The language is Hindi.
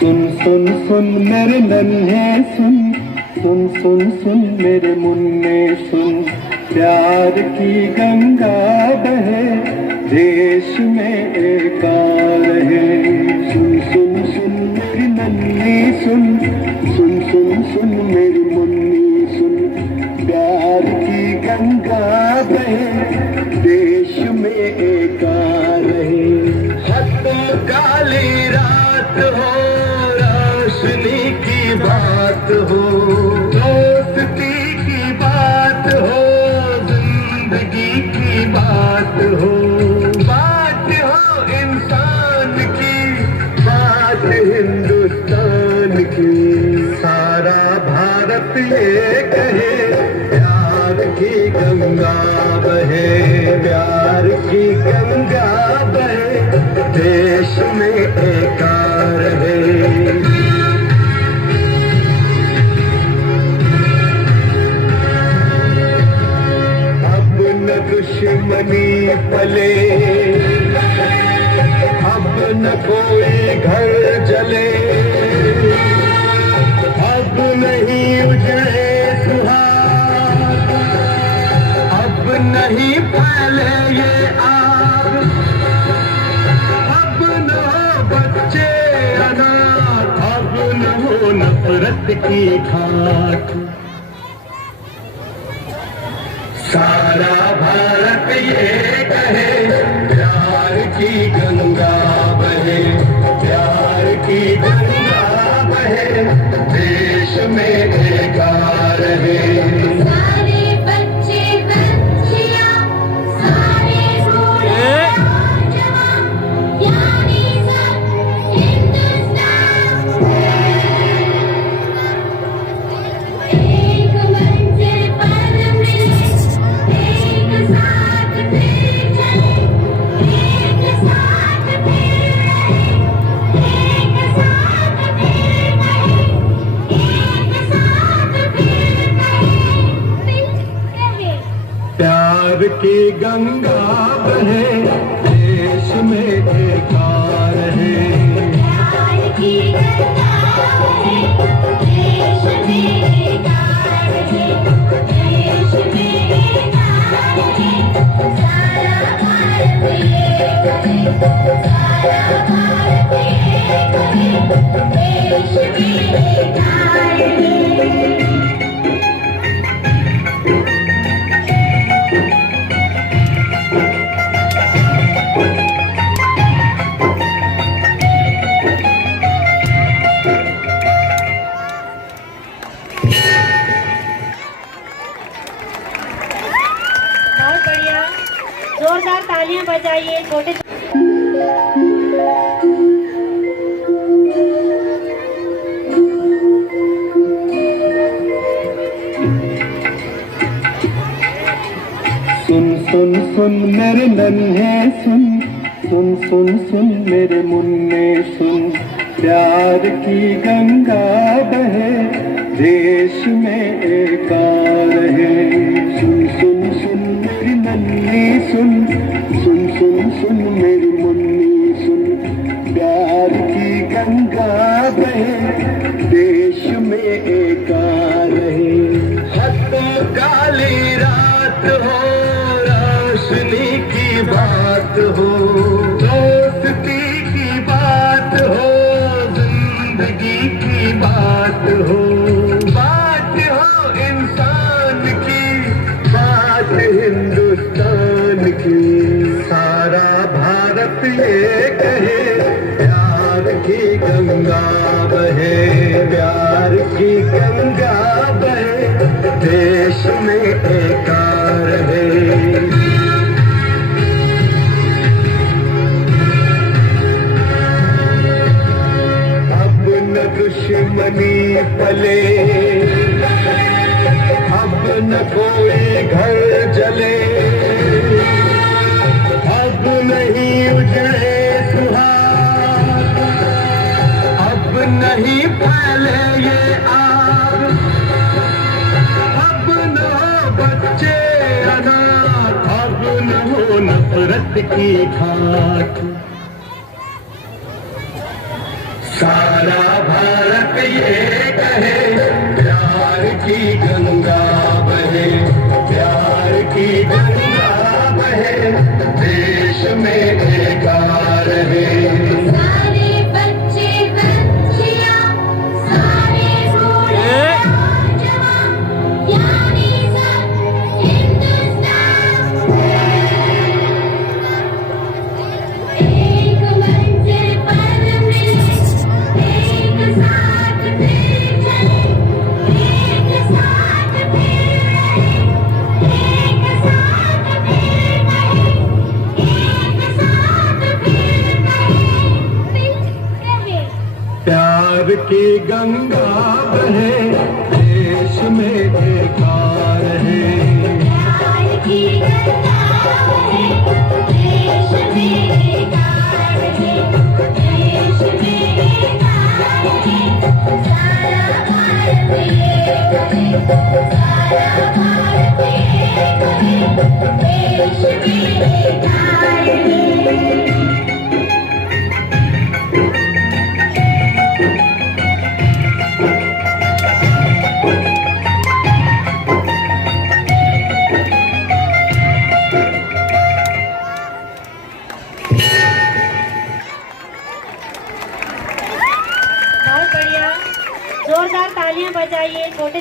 सुन सुन सुन मेरे नन्हे सुन, सुन सुन सुन मेरे मुन्ने सुन, प्यार की गंगा बहे देश में एकार है। सुन सुन सुन मेरी नन्ही सुन, सुन सुन सुन मेरी मुन्नी सुन, प्यार की गंगा बहे देश में एकार है। हद काली रात हो, रोशनी की बात हो, दोस्ती की बात हो, जिंदगी की बात हो, बात हो इंसान की, बात हिंदुस्तान की। सारा भारत ये कहे प्यार की गंगा बहे, प्यार की गंगा बहे देश में एकार है। दुश्मनी पले, अब न कोई घर जले, अब नहीं उजड़े सुहाग, अब नहीं फैले ये आग, अब न हो बच्चे अनाथ, अब न हो नफरत की खाक। सारा भारत ये कहे प्यार की गंगा बहे, प्यार की गंगा बहे देश में एकार है। सारे बच्चे बच्चियां, सारे बूढ़े और जवान, यानी सब हिंदुस्तान, एक मंजिल पर मिले, एक साथ फिर चले, एक साथ फिर रहे, एक साथ फिर गए, एक साथ फिर गए। प्यार की गंगा बहे देश में एकार है। प्यार की गंगा बहे देश में एकार है, देश में एकार है। सारा भारत ये करे, सारा भारत ये करे, देश में एकार है। बहुत बढ़िया, जोरदार तालियां बजाइए। छोटे सुन सुन सुन मेरे नन्हे सुन, सुन सुन सुन मेरे मुन्ने सुन, प्यार की गंगा बहे देश में एकार है। सुन सुन सुन मेरी नन्ही सुन, सुन सुन सुन मेरी मुन्नी सुन, प्यार की गंगा बहे देश में एकार है। हद काली रात हो, रोशनी की बात हो, दोस्ती की बात हो, जिंदगी की बात हो, बात हो इंसान की, बात हिंदुस्तान की। सारा भारत ये कहे प्यार की गंगा बहे, प्यार की गंगा बहे देश में एकार है। अब न दुश्मनी पले, अब न कोई घर जले, अब नहीं उजड़े सुहाग, अब नहीं फैले ये आग, अब न हो बच्चे अनाथ, अब न हो नफरत की खाक। सारा भारत ये कहे प्यार की गंगा बहे, प्यार की गंगा बहे, देश में एकार है। सारे बच्चे बच्चियां, सारे बूढ़े और जवान, यानी सब हिंदुस्तान। एक मंजिल पर मिले, एक साथ फिर चले, एक साथ फिर रहे, एक साथ फिर कहे, एक साथ फिर कहे। प्यार की गंगा बहे, देश में एकार है। प्यार की गंगा बहे, देश में एकार है, देश में एकार है। सारा भारत ये कहे, सारा भारत ये कहे, देश में एकार है। बहुत बढ़िया, जोरदार तालियां बजाइए छोटे